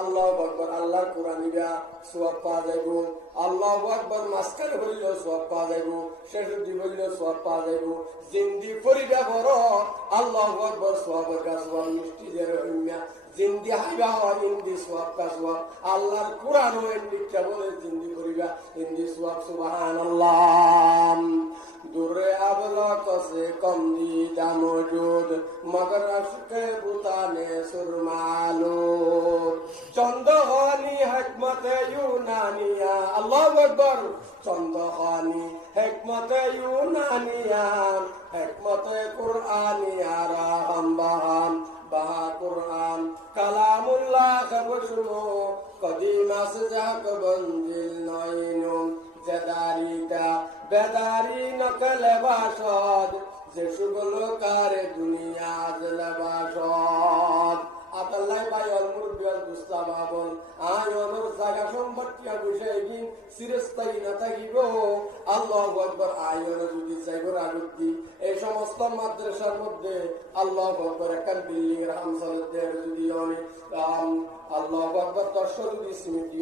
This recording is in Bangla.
আল্লাহু আকবার, আল্লাহর কোরআন নিবা সওয়াব পাওয়া যাইব। আল্লাহু আকবার মাঝখানে বললেও সওয়াব পাওয়া যাইব, শেষে দি বললেও সওয়াব পাওয়া যাইব। জিন্দি পড়িবা বড় আল্লাহু আকবার সওয়াবের কাজ সওয়াব মিষ্টি দের হইয়া জিন্দি হাইবা হয় ইন্দি সওয়াব কাজ সওয়াব। আল্লাহর কোরআন ও ইন্দিকা বলে জিন্দি পড়িবা ইন্দি সওয়াব। সুবহানাল্লাহ। दूरे अबलक से कम दीदा मौजूद मगर अश्के बुताने सुरमालो चंदहानी हिकमत यूनानिया। अल्लाहु अकबर। चंदहानी हिकमत यूनानिया हिकमत कुरआनिया राहम बहाम बहा कुरआन कलामुल्लाह खबशुमो कदीमा सजाक बंजिल नईनुम जदारीता বেদারি নকলে বাসদ যে সুগলো কারে দুনিয়া জলে বাসদ। আতাল্লাই ভাই অলমুর বিয়াল দুস্তা বাবন আয় অনুর জায়গা সম্পত্তি বিষয় দিন চিরস্থায়ী না থাকিব। আল্লাহু আকবার। আয় অনু যদি চাইবর আগুতি এই সমস্ত মাদ্রাসার মধ্যে আল্লাহু আকবার একখান বিল্ডিং এর হামসালের যদি অনেক আল্লাহু আকবার 10 যদি স্মৃতি